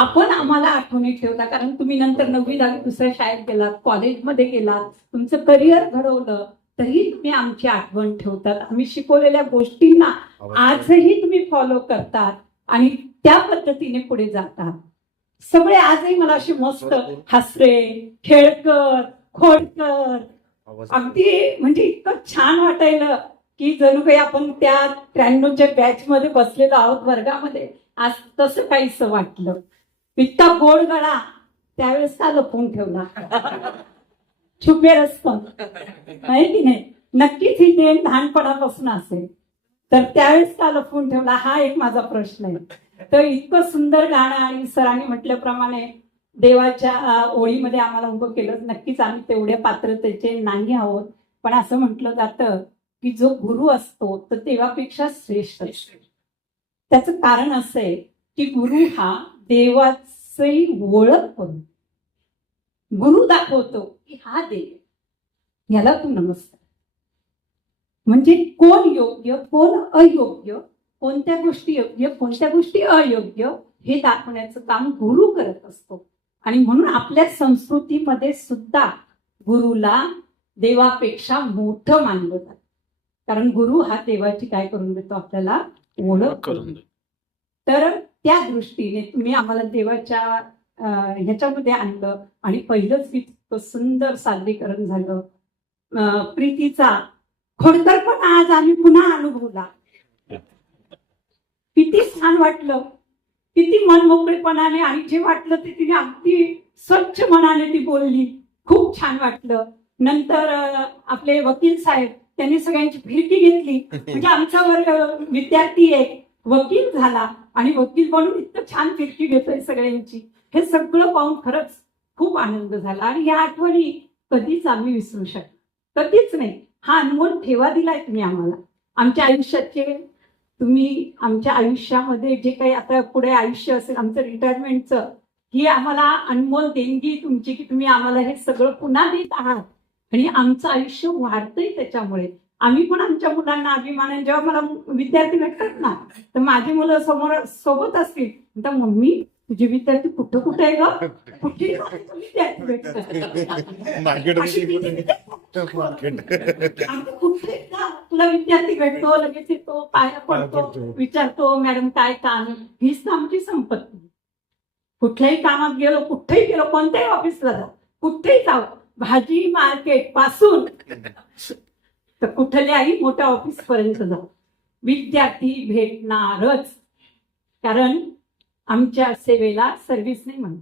आपण आम्हाला आठवणी ठेवता, कारण तुम्ही नंतर 9वी 10वी दुसऱ्या शाळेत गेलात, कॉलेजमध्ये गेलात, तुमचं करिअर घडवलं, तरी तुम्ही आमची आठवण ठेवतात. आम्ही शिकवलेल्या गोष्टींना आजही तुम्ही फॉलो करतात आणि त्या पद्धतीने पुढे जातात. सगळे आजही मला असे मस्त हसरे, खेळकर, खोडकर, अगदी म्हणजे इतकं छान वाटायला की जणू काही आपण त्या 93च्या बॅच मध्ये बसलेलो आहोत वर्गामध्ये. आज तसं काहीच वाटलं. इतका गोड गळा त्यावेळेस का लपवून ठेवला? छुपे रस्ता आहे की नाही? नक्कीच ही देण लहानपणापासून असेल, तर त्यावेळेस का लपवून ठेवला, हा एक माझा प्रश्न आहे. तर इतकं सुंदर गाणं आणि सरांनी म्हटल्याप्रमाणे देवाच्या ओळीमध्ये आम्हाला उभं केलं. नक्कीच आम्ही तेवढ्या पात्रतेचे नाही आहोत, पण असं म्हटलं जातं की जो गुरु असतो तो देवापेक्षा श्रेष्ठ असतो. त्याचं कारण असं आहे की गुरु हा देवाची ओळख करून गुरु दाखवतो की हा देव, याला तू नमस्कार. म्हणजे कोण योग्य, कोण अयोग्य, कोणत्या गोष्टी योग्य, कोणत्या गोष्टी अयोग्य, हे दाखवण्याचं काम गुरु करत असतो. आणि म्हणून आपल्या संस्कृतीमध्ये सुद्धा गुरुला देवापेक्षा मोठं मानलं जातं, कारण गुरु हा देवाची काय करून देतो, आपल्याला ओळख करून देतो. तर त्या दृष्टीने तुम्ही आम्हाला देवाच्या ह्याच्यामध्ये आणलं आणि पहिलंच इतकं सुंदर सादरीकरण झालं. प्रीतीचा खोडकर पण आज आम्ही पुन्हा अनुभवला. किती छान वाटलं, किती मनमोकळेपणाने, आणि जे वाटलं ते तिने अगदी स्वच्छ मनाने ती बोलली. खूप छान वाटलं. नंतर आपले वकील साहेब, त्यांनी सगळ्यांची फिरकी घेतली. म्हणजे आमचा वर्ग विद्यार्थी एक वकील झाला आणि वकील म्हणून इतकं छान फिरकी घेतोय सगळ्यांची. हे सगळं पाहून खरंच खूप आनंद झाला. आणि ह्या आठवणी कधीच आम्ही विसरू शकतो, कधीच नाही. हा अनमोल ठेवा दिलाय तुम्ही आम्हाला आमच्या आयुष्याचे. तुम्ही आमच्या आयुष्यामध्ये जे काही आता पुढे आयुष्य असेल आमचं रिटायरमेंटचं, ही आम्हाला अनमोल देणगी तुमची, की तुम्ही आम्हाला हे सगळं पुन्हा देत आहात आणि आमचं आयुष्य वाढतंय त्याच्यामुळे. आम्ही पण आमच्या मुलांना अभिमानाने, जेव्हा मला विद्यार्थी भेटतात ना, तर माझी मुलं समोर सोबत असतील तर मम्मी तुझे विद्यार्थी कुठं कुठे आहे ग, कुठे विद्यार्थी भेटतात, कुठे तुला विद्यार्थी भेटतो, लगेच येतो, पाया पडतो, विचारतो मॅडम काय काम. हीच आमची संपत्ती. कुठल्याही कामात गेलो, कुठेही गेलो, कोणत्याही ऑफिसला जाऊ, कुठेही जाऊ, भाजी मार्केट पासून तर कुठल्याही मोठ्या ऑफिस पर्यंत जाऊ, विद्यार्थी भेटणारच. कारण आमच्या सेवेला सर्व्हिस नाही म्हणून,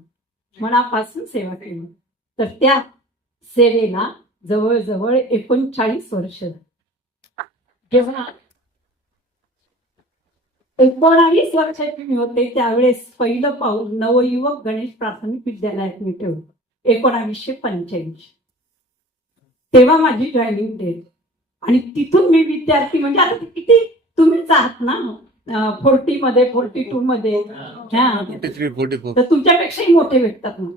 मनापासून सेवा केली. तर त्या सेवेला जवळजवळ 39 वर्ष. जेव्हा 19 वर्षाची मी होते त्यावेळेस पहिलं पाऊल नवयुवक गणेश प्राथमिक विद्यालयात मी ठेवलं 1985. तेव्हा माझी जॉईनिंग डेट. आणि तिथून मी विद्यार्थी, म्हणजे आता किती तुम्हीच आहात ना 40 मध्ये 42 मध्ये, तर तुमच्यापेक्षाही मोठे भेटतात ना.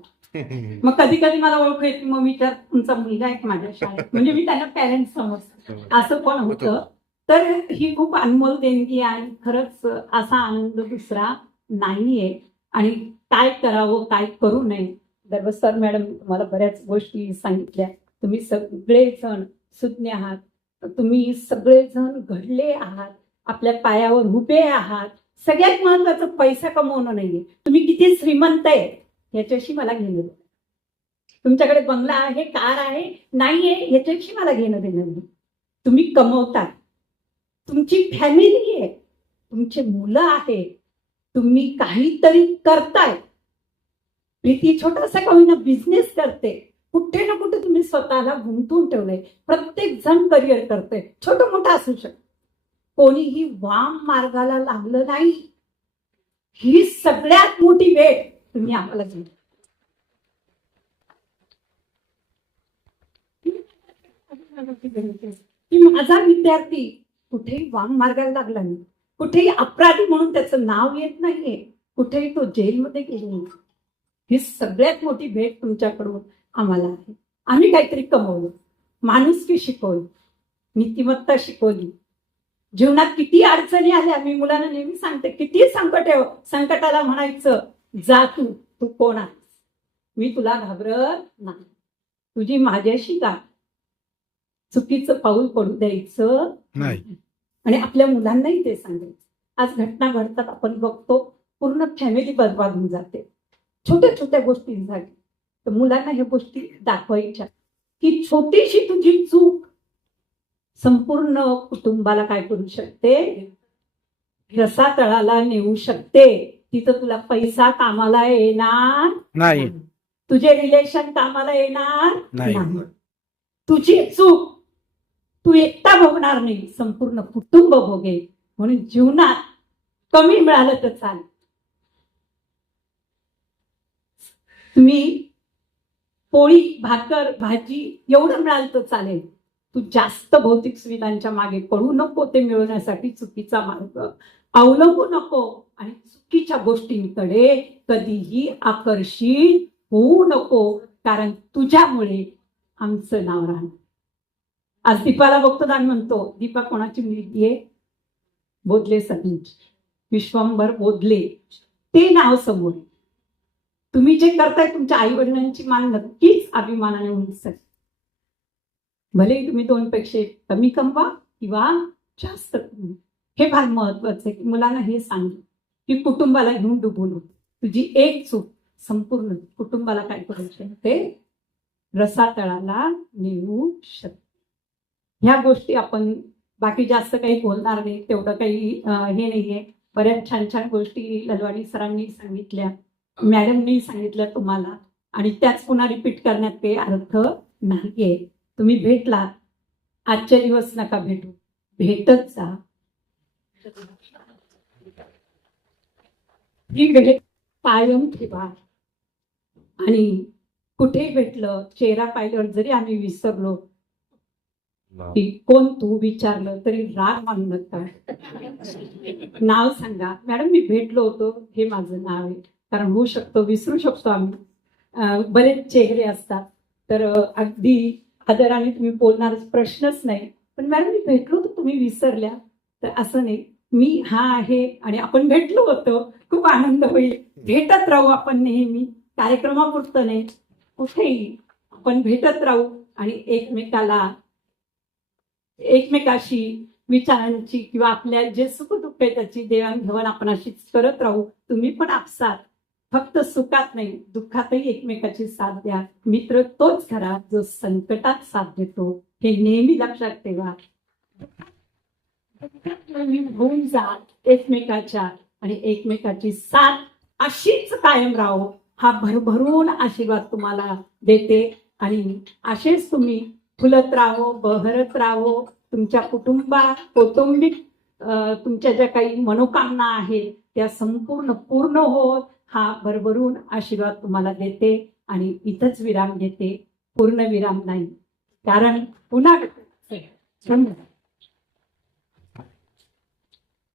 मग कधी कधी मला ओळख येते, मग विचार तुमचा मुलगा आहे माझ्या शाळेत, म्हणजे मी त्यांना पॅरेंट्स समजतो, असं पण होतं. तर ही खूप अनमोल देणगी आणि खरंच असा आनंद दुसरा नाहीये. आणि काय करावं काय करू नये, दरबार मॅडम तुम्हाला बऱ्याच गोष्टी सांगितल्या. तुम्ही सगळेजण सुज्ञ आहात, तुम्ही सगळेजण घडले आहात, आपल्या पायावर उभे आहात. सगळ्यात महत्वाचं पैसा कमवणं नाहीये, तुम्ही किती श्रीमंत आहे याच्याशी मला घेणं देणं. तुमच्याकडे बंगला आहे, कार आहे, नाहीये, याच्याशी मला घेणं देणं नाही. तुम्ही कमवता, तुमची फॅमिली आहे, तुमचे मुलं आहे, तुम्ही काहीतरी करताय. प्रीती छोटासा का होईना बिझनेस करते, कुठे ना कुठे तुम्ही स्वतःला गुंतवून ठेवलंय. प्रत्येक जण करिअर करतोय, छोटं मोठं असू शकतं. कोणीही वाम मार्गाला लागलं नाही. ही सगळ्यात मोठी भेट तुम्ही आम्हाला दिली. माझा विद्यार्थी कुठेही वाम मार्गाला लागला नाही, कुठेही अपराधी म्हणून त्याचं नाव येत नाहीये, कुठेही तो जेलमध्ये गेला नाही. ही सगळ्यात मोठी भेट तुमच्याकडून आम्हाला आहे. आम्ही काहीतरी कमवलं, माणुसकी शिकवली, नीतिमत्ता शिकवली. जीवनात किती अडचणी आल्या, मी मुलांना नेहमी सांगते, किती संकट आहे, संकटाला म्हणायचं जा तू कोण आहेस, मी तुला घाबरत नाही, तुझी माझ्याशी का चुकीचं पाऊल पडू द्यायचं नाही. आणि आपल्या मुलांनाही ते सांगायचं. आज घटना घडतात, आपण बघतो पूर्ण फॅमिली बरबाद होऊन जाते छोट्या छोट्या गोष्टींसाठी. तर मुलांना ह्या गोष्टी दाखवायच्या की छोटीशी तुझी चूक संपूर्ण कुटुंबाला काय करू शकते, रसातळाला नेऊ शकते. तिथं तुला पैसा कामाला येणार नाही. तुझे रिलेशन कामाला येणार नाही. तुझी चूक तू एकटा भोगणार नाही, संपूर्ण कुटुंब भोगेल. म्हणून जीवनात कमी मिळालं तर चालेल, तुम्ही पोळी भाकर भाजी एवढं मिळालं तर चालेल, तू जास्त भौतिक सुविधांच्या मागे पडू नको. ते मिळवण्यासाठी चुकीचा मार्ग अवलंबू नको आणि चुकीच्या गोष्टींकडे कधीही आकर्षित होऊ नको, कारण तुझ्यामुळे आमचं नाव राहणार. आज दीपाला बघतो आणि म्हणतो, दीपा कोणाची मुलगी आहे, बोधले सरांची, विश्वंभर बोधले, ते नाव समोर. तुम्ही जे करताय तुमच्या आई वडिलांची मान नक्कीच अभिमानाने उंच आहे. भले तुम्ही 2 पेक्षा कमी कमवा किंवा जास्त कमवा, हे फार महत्वाचं आहे की मुलांना हे सांगू की कुटुंबाला घेऊन डुबू नको. तुझी एक चूक संपूर्ण कुटुंबाला काय करू शकते, रसातळाला नेऊ शकते. ह्या गोष्टी आपण बाकी जास्त काही बोलणार नाही, तेवढं काही हे नाहीये. बऱ्याच छान छान गोष्टी ललवाणी सरांनी सांगितल्या, मॅडमनी सांगितलं तुम्हाला, आणि त्याच पुन्हा रिपीट करण्यात काही अर्थ नाहीये. तुम्ही भेटला, आजच्या दिवस नका भेटू, भेटत जा. ही भेट कायम ठेवा. आणि कुठेही भेटलं, चेहरा पाहिल्यावर जरी आम्ही विसरलो की कोण तू विचारलं तरी राग मानू नका, नाव सांगा, मॅडम मी भेटलो होतो, हे माझं नाव आहे. कारण होऊ शकतो विसरू शकतो आम्ही, बरेच चेहरे असतात. तर अगदी आदराने तुम्ही बोलणार, प्रश्नच नाही. पण मॅडम मी भेटलो होतो, तुम्ही विसरल्या, तर असं नाही. मी हा आहे आणि आपण भेटलो होतो, खूप आनंद होईल. भेटत राहू आपण नेहमी, कार्यक्रमापुरतं नाही, कुठेही आपण भेटत राहू आणि एकमेकाशी विचारांची किंवा आपल्या जे सुखदुःख आहे त्याची देवाणघेवाण आपण अशीच करत राहू. तुम्ही पण आपसात फक्त सुखात नाही दुःखातही एकमेकाची साथ द्या. मित्र तोच खरा जो संकटात साथ देतो, हे नेहमी लक्षात ठेवा. होऊन जा एकमेकाच्या आणि एकमेकाची साथ अशीच कायम राहो, हा भरभरून आशीर्वाद तुम्हाला देते. आणि असेच तुम्ही फुलत राहो, बहरत राहो. तुमच्या कौटुंबिक तुमच्या ज्या काही मनोकामना आहेत त्या संपूर्ण पूर्ण होत, हा भरभरून आशीर्वाद तुम्हाला देते. आणि इथंच विराम घेते, पूर्ण विराम नाही, कारण पुन्हा